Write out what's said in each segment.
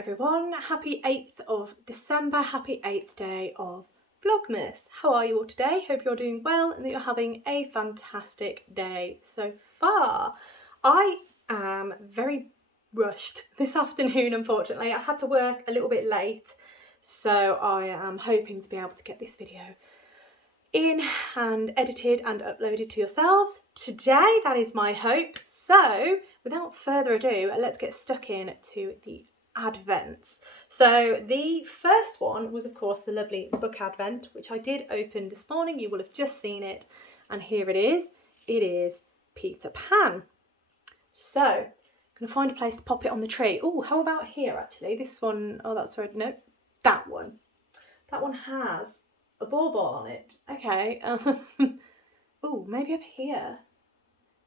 everyone, happy 8th of December, happy 8th day of Vlogmas. How are you all today? Hope you're doing well and that you're having a fantastic day so far. I am very rushed this afternoon, unfortunately. I had to work a little bit late, so I am hoping to be able to get this video in and edited and uploaded to yourselves today. That is my hope. So without further ado, let's get stuck in to the advents. So the first one was of course the lovely book advent, which I did open this morning. You will have just seen it, and here it is. It is Peter Pan. So I'm gonna find a place to pop it on the tree. Oh, how about here actually? This one, oh that's right, no, that one has a ball on it. Okay. Oh, maybe up here.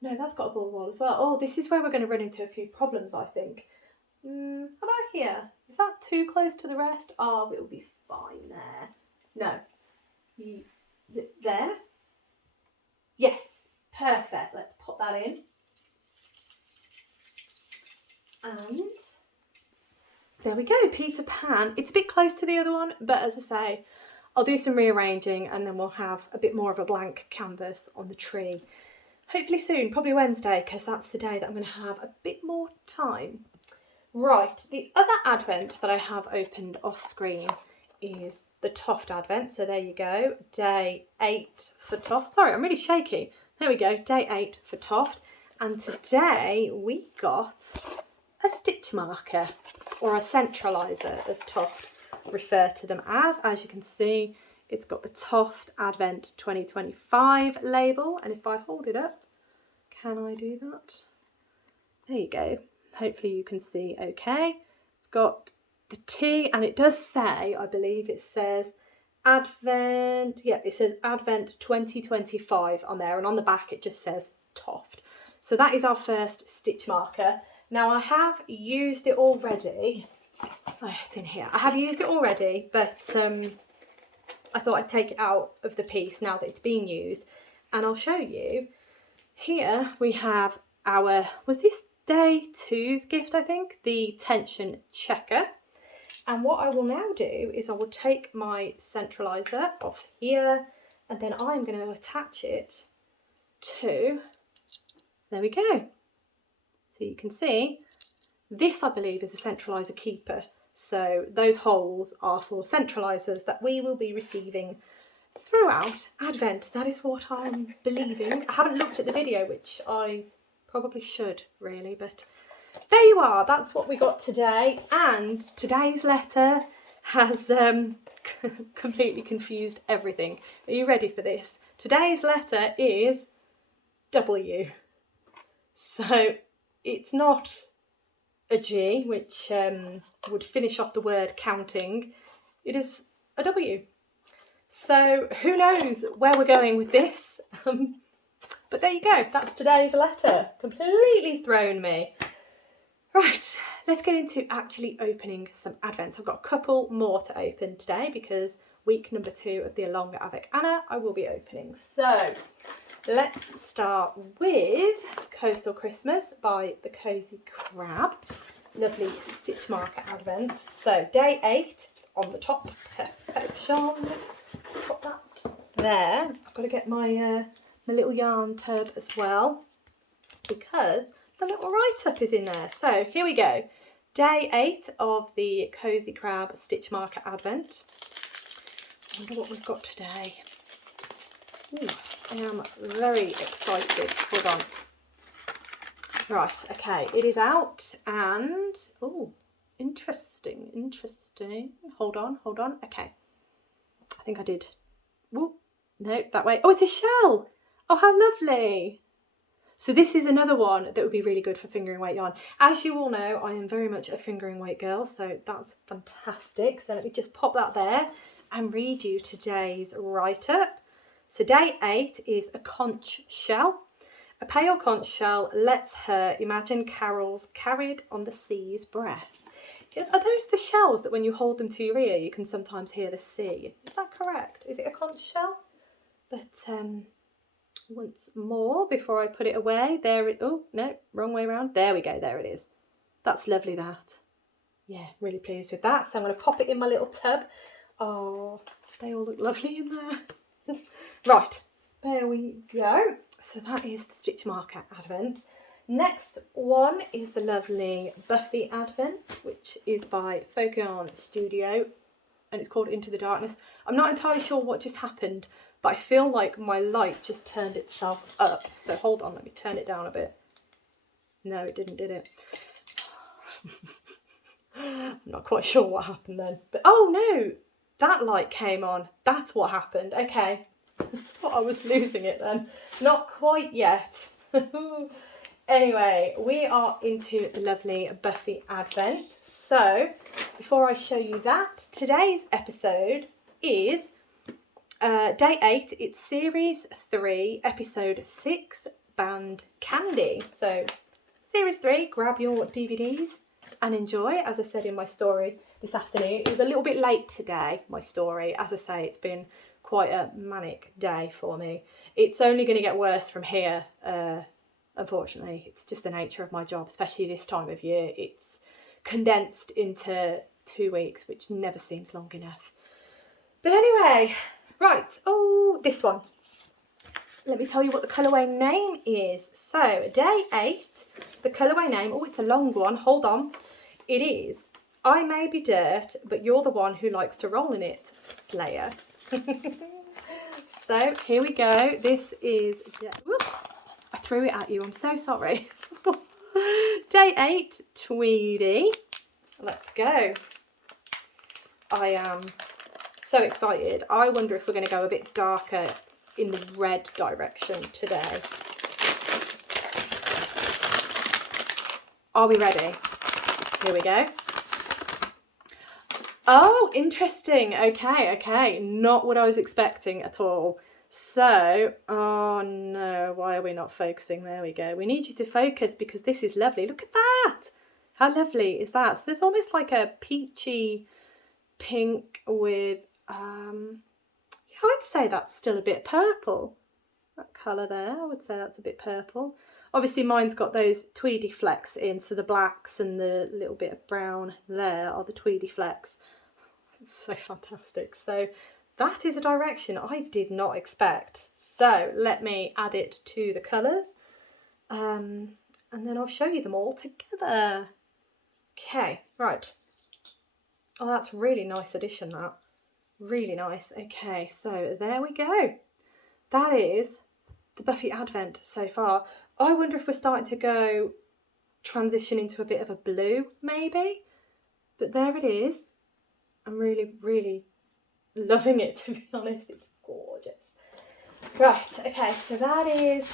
No, that's got a ball as well. Oh, this is where we're going to run into a few problems, I think. How about here? Is that too close to the rest? Oh, it'll be fine there. No. There? Yes. Perfect. Let's pop that in. And there we go. Peter Pan. It's a bit close to the other one, but as I say, I'll do some rearranging and then we'll have a bit more of a blank canvas on the tree. Hopefully soon, probably Wednesday, because that's the day that I'm going to have a bit more time. Right, the other advent that I have opened off screen is the Toft advent. So there you go, day 8 for Toft. Sorry, I'm really shaky. There we go, day 8 for Toft. And today we got a stitch marker, or a centraliser as Toft refer to them as you can see. It's got the Toft Advent 2025 label, and if I hold it up, can I do that? There you go. Hopefully you can see okay. It's got the T, and it does say, I believe it says Advent, yeah, it says Advent 2025 on there, and on the back it just says Toft. So that is our first stitch marker. Now I have used it already. Oh, it's in here. I have used it already, but I thought I'd take it out of the piece now that it's being used, and I'll show you. Here we have our, was this day 2's gift, I think, the tension checker. And what I will now do is I will take my centraliser off here, and then I'm going to attach it to, there we go. So you can see, this I believe is a centraliser keeper. So those holes are for centralisers that we will be receiving throughout Advent. That is what I'm believing. I haven't looked at the video, which I probably should really, but there you are. That's what we got today. And today's letter has completely confused everything. Are you ready for this? Today's letter is W. So it's not a G, which would finish off the word counting. It is a W. So who knows where we're going with this? But there you go, that's today's letter. Completely thrown me. Right, let's get into actually opening some advents. I've got a couple more to open today because week number 2 of the Along Avec Anna I will be opening. So let's start with Coastal Christmas by the Cozy Crab. Lovely stitch marker advent. So day 8, it's on the top. Perfection. Put that there. I've got to get my my little yarn tub as well, because the little write-up is in there. So here we go. Day 8 of the Cozy Crab stitch marker advent. I wonder what we've got today. Ooh, I am very excited. Hold on. Right, okay, it is out, and oh, interesting. Hold on. Okay, I think I did. Oh, no, that way. Oh, it's a shell. Oh, how lovely. So this is another one that would be really good for fingering weight yarn. As you all know, I am very much a fingering weight girl, so that's fantastic. So let me just pop that there and read you today's write-up. So day 8 is a conch shell. A pale conch shell lets her imagine carols carried on the sea's breath. Are those the shells that when you hold them to your ear you can sometimes hear the sea? Is that correct? Is it a conch shell? But once more before I put it away. There it, oh no, wrong way around. There we go, there it is. That's lovely, that. yeah, really pleased with that. So I'm going to pop it in my little tub. Oh, they all look lovely in there. Right, there we go. So that is the Stitch Marker Advent. Next one is the lovely Buffy Advent, which is by Focus Studio, and it's called Into the Darkness. I'm not entirely sure what just happened, but I feel like my light just turned itself up. So hold on, let me turn it down a bit. No, it didn't, did it? I'm not quite sure what happened then. But oh no, that light came on. That's what happened. Okay. Thought I was losing it then. Not quite yet. Anyway, we are into the lovely Buffy Advent. So, before I show you that, today's episode is day 8. It's series 3, episode 6, Band Candy. So, series 3, grab your DVDs and enjoy. As I said in my story this afternoon, it was a little bit late today, my story. As I say, it's been quite a manic day for me. It's only going to get worse from here, unfortunately. It's just the nature of my job, especially this time of year. It's condensed into 2 weeks, which never seems long enough. But anyway, right, oh, this one. Let me tell you what the colourway name is. So, day 8, the colourway name, oh, it's a long one, hold on. It is, I may be dirt, but you're the one who likes to roll in it, Slayer. So, here we go. This is, whoop, I threw it at you, I'm so sorry. Day 8, Tweedy. Let's go. I am so excited. I wonder if we're going to go a bit darker in the red direction today. Are we ready? Here we go. Oh, interesting. Okay. Not what I was expecting at all. So, oh no, why are we not focusing? There we go. We need you to focus because this is lovely. Look at that. How lovely is that? So there's almost like a peachy pink with, I'd say that's still a bit purple. That colour there, I would say that's a bit purple. Obviously mine's got those tweedy flecks in, so the blacks and the little bit of brown there are the tweedy flecks. It's so fantastic. So that is a direction I did not expect. So let me add it to the colours and then I'll show you them all together. Okay, right. Oh, that's really nice addition, that. Really nice. Okay, so there we go. That is the Buffy Advent so far. I wonder if we're starting to go transition into a bit of a blue, maybe. But there it is. I'm really, really loving it, to be honest. It's gorgeous. Right, okay, so that is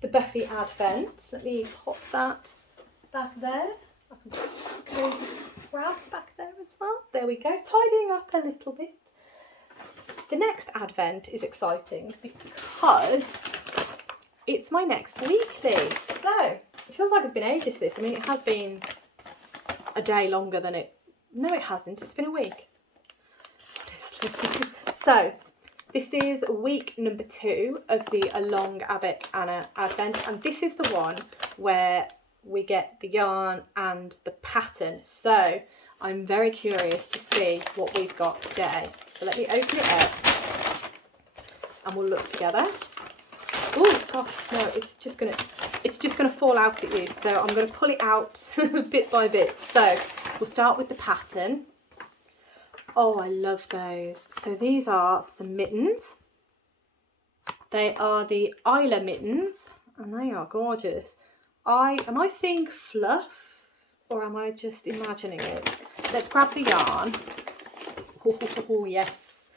the Buffy Advent. Let me pop that back there. I can put cozy grab back there as well. There we go, tidying up a little bit. The next Advent is exciting because it's my next weekly. So, it feels like it's been ages for this. I mean, it has been a day longer than it... No, it hasn't. It's been a week. Honestly. So, this is week number 2 of the Along Avec Anna Advent. And this is the one where we get the yarn and the pattern. So, I'm very curious to see what we've got today. So let me open it up and we'll look together. Oh gosh, no, it's just gonna fall out at you. So I'm gonna pull it out bit by bit. So we'll start with the pattern. Oh, I love those. So these are some mittens. They are the Isla mittens and they are gorgeous. Am I seeing fluff or am I just imagining it? Let's grab the yarn. Oh, yes.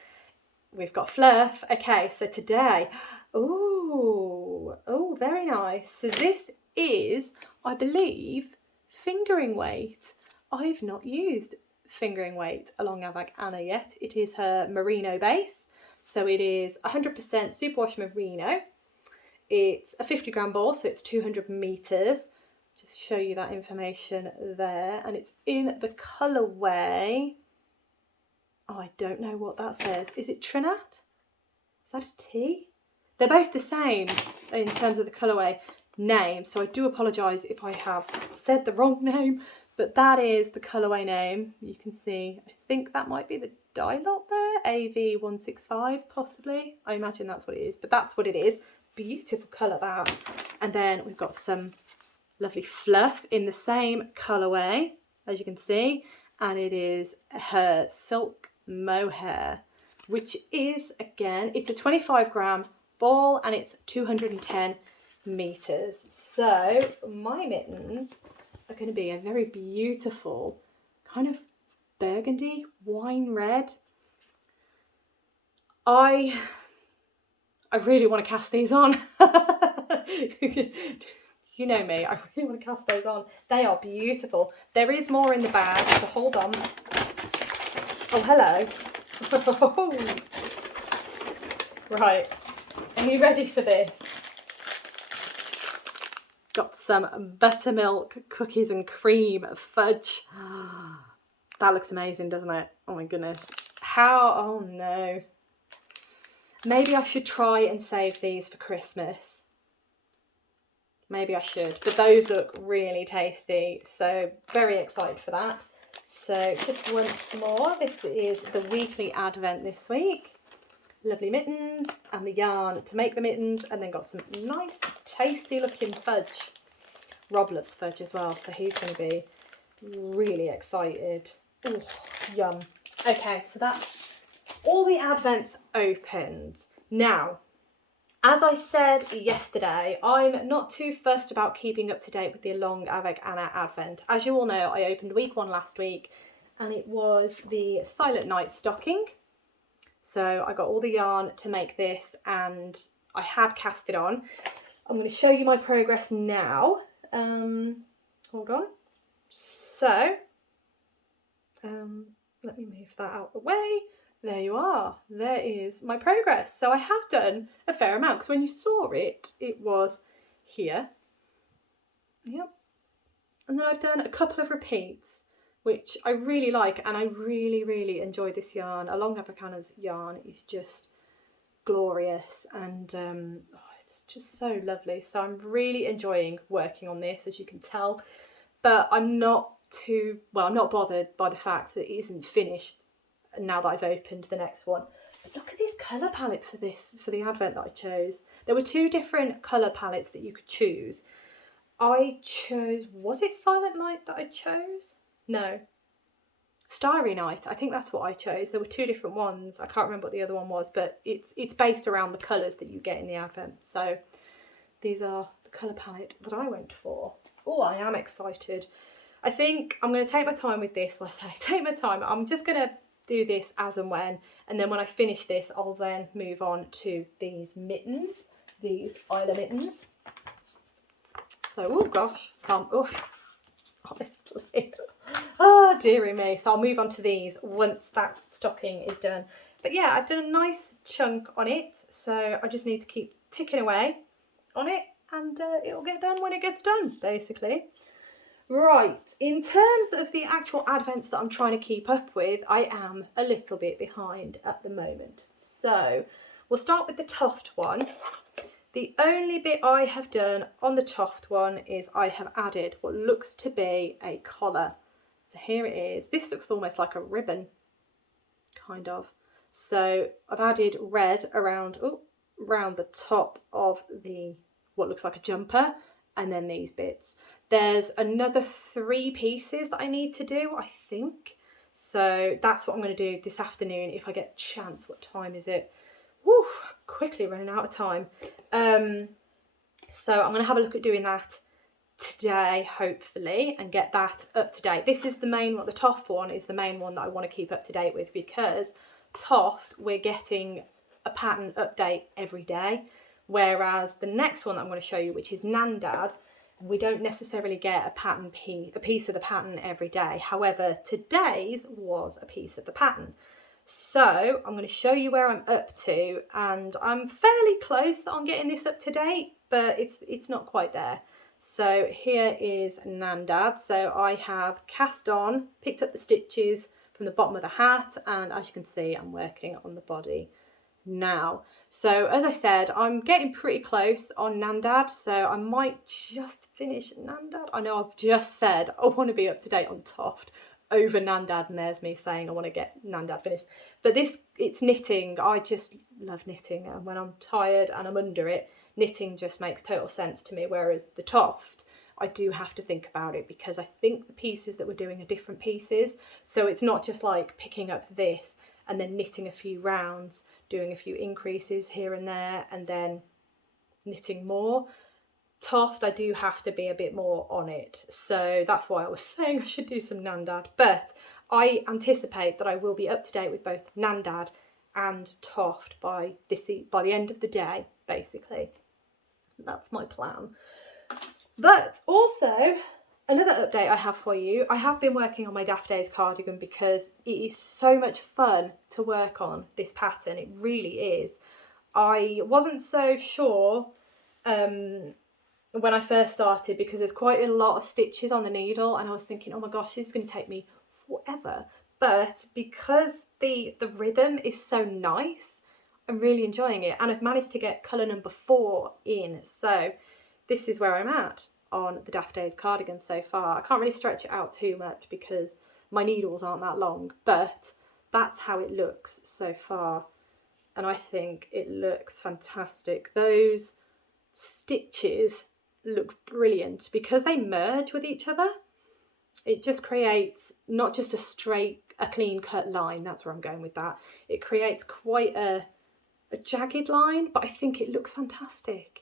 We've got fluff. Okay, so today, oh, very nice. So this is, I believe, fingering weight. I've not used fingering weight along Avec Anna yet. It is her merino base. So it is 100% superwash merino. It's a 50-gram ball, so it's 200 meters. Just show you that information there. And it's in the colourway. Oh, I don't know what that says. Is it Trinat? Is that a T? They're both the same in terms of the colourway name. So I do apologise if I have said the wrong name. but that is the colourway name. You can see, I think that might be the dye lot there, AV165 possibly. I imagine that's what it is, but that's what it is. Beautiful colour that. And then we've got some lovely fluff in the same colourway, as you can see, and it is her silk mohair, which is, again, it's a 25 gram ball and it's 210 meters. So my mittens are going to be a very beautiful kind of burgundy wine red. I really want to cast these on. You know me, I really want to cast those on. They are beautiful. There is more in the bag, so hold on. Oh, hello. Right, are you ready for this? Got some buttermilk cookies and cream fudge. That looks amazing, doesn't it? Oh my goodness. How, oh no. Maybe I should try and save these for Christmas. Maybe I should, but those look really tasty. So very excited for that. So just once more, this is the weekly advent this week. Lovely mittens and the yarn to make the mittens, and then got some nice tasty looking fudge. Rob loves fudge as well, so he's going to be really excited. Ooh, yum. Okay, so that's all the advents opened. Now, as I said yesterday, I'm not too fussed about keeping up to date with the Long Avec Anna advent. As you all know, I opened week 1 last week, and it was the Silent Night stocking. So I got all the yarn to make this, and I had cast it on. I'm going to show you my progress now. Hold on. So, let me move that out the way. There you are. There is my progress. So I have done a fair amount, because when you saw it, it was here. Yep. And then I've done a couple of repeats, which I really like, and I really, really enjoy this yarn. A Long Avec Anna's yarn is just glorious, and it's just so lovely. So I'm really enjoying working on this, as you can tell, but I'm not bothered by the fact that it isn't finished now that I've opened the next one. But look at this colour palette for the advent that I chose. There were 2 different colour palettes that you could choose. I chose, was it Silent Night that I chose? No, Starry Night. I think that's what I chose. There were 2 different ones. I can't remember what the other one was, but it's based around the colours that you get in the advent. So these are the colour palette that I went for. Oh, I am excited. I think I'm going to take my time with this. Well, I say take my time. I'm just going to do this as and when I finish this, I'll then move on to these mittens, these Isla mittens. So, oh gosh, honestly, oh dearie me. So I'll move on to these once that stocking is done. But yeah, I've done a nice chunk on it, so I just need to keep ticking away on it, and it'll get done when it gets done, basically. Right, in terms of the actual advents that I'm trying to keep up with, I am a little bit behind at the moment. So we'll start with the Toft one. The only bit I have done on the Toft one is I have added what looks to be a collar. So here it is. This looks almost like a ribbon, kind of. So I've added red around the top of what looks like a jumper, and then these bits. There's another 3 pieces that I need to do, I think. So that's what I'm going to do this afternoon if I get a chance. What time is it? Woo, quickly running out of time. So I'm going to have a look at doing that today, hopefully, and get that up to date. This is the main one. The Toft one is the main one that I want to keep up to date with, because Toft, we're getting a pattern update every day. Whereas the next one that I'm going to show you, which is Gnandad, we don't necessarily get a piece of the pattern every day. However, today's was a piece of the pattern. So I'm going to show you where I'm up to, and I'm fairly close on getting this up to date, but it's not quite there. So here is Gnandad. So I have cast on, picked up the stitches from the bottom of the hat, and as you can see, I'm working on the body now. So as I said, I'm getting pretty close on Gnandad, so I might just finish Gnandad. I know I've just said I want to be up to date on Toft over Gnandad, and there's me saying I want to get Gnandad finished. But it's knitting. I just love knitting, and when I'm tired and I'm under it, knitting just makes total sense to me, whereas the Toft, I do have to think about it because I think the pieces that we're doing are different pieces. So it's not just like picking up this and then knitting a few rounds, doing a few increases here and there, and then knitting more. Toft, I do have to be a bit more on it. So that's why I was saying I should do some Gnandad. But I anticipate that I will be up to date with both Gnandad and Toft by the end of the day, basically. That's my plan. But also, another update I have for you, I have been working on my Daft Days cardigan because it is so much fun to work on this pattern. It really is. I wasn't so sure when I first started because there's quite a lot of stitches on the needle, and I was thinking, oh my gosh, this is going to take me forever. But because the rhythm is so nice, I'm really enjoying it, and I've managed to get colour number 4 in. So this is where I'm at on the Daft Days cardigan so far. I can't really stretch it out too much because my needles aren't that long, but that's how it looks so far. And I think it looks fantastic. Those stitches look brilliant because they merge with each other. It just creates not just a clean cut line. That's where I'm going with that. It creates quite a jagged line, but I think it looks fantastic.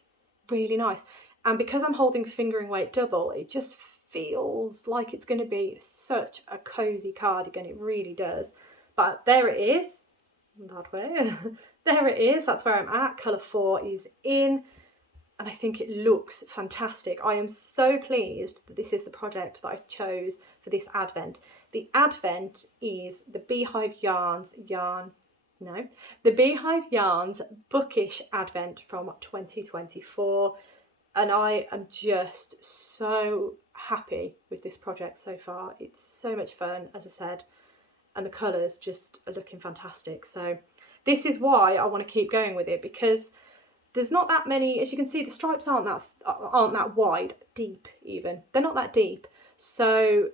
Really nice. And because I'm holding fingering weight double, it just feels like it's going to be such a cozy cardigan. It really does. But there it is. That way. There it is. That's where I'm at. Colour 4 is in. And I think it looks fantastic. I am so pleased that this is the project that I chose for this advent. The advent is the Beehive Yarns the Beehive Yarns Bookish Advent from 2024. And I am just so happy with this project so far. It's so much fun, as I said, and the colours just are looking fantastic. So this is why I want to keep going with it, because there's not that many, as you can see, the stripes aren't that wide, deep even. They're not that deep. So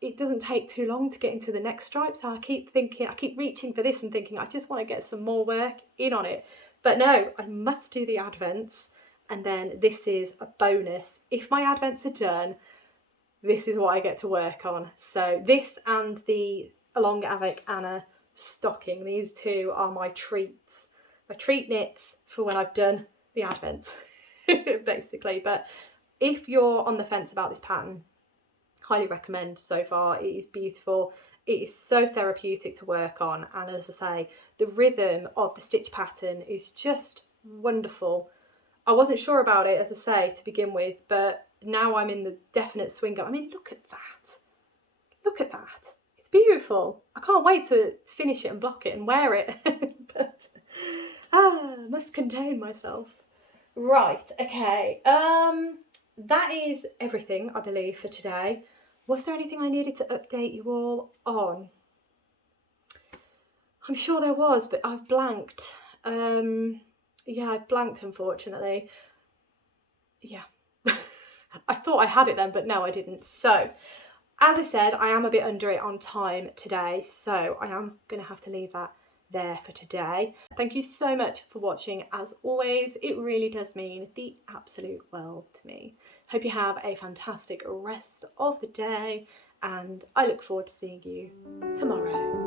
it doesn't take too long to get into the next stripe. So I keep reaching for this and thinking, I just want to get some more work in on it. But no, I must do the advents. And then this is a bonus. If my advents are done, this is what I get to work on. So this and the Along Avec Anna stocking, these two are my treats. My treat knits for when I've done the advents, basically. But if you're on the fence about this pattern, highly recommend so far. It is beautiful. It is so therapeutic to work on. And as I say, the rhythm of the stitch pattern is just wonderful. I wasn't sure about it, as I say, to begin with, but now I'm in the definite swing of, I mean, look at that. Look at that. It's beautiful. I can't wait to finish it and block it and wear it. But must contain myself. Right, okay. That is everything, I believe, for today. Was there anything I needed to update you all on? I'm sure there was, but I've blanked. Yeah, I've blanked, unfortunately. Yeah. I thought I had it then, but no, I didn't. So, as I said, I am a bit under it on time today, so I am going to have to leave that there for today. Thank you so much for watching. As always, it really does mean the absolute world to me. Hope you have a fantastic rest of the day, and I look forward to seeing you tomorrow.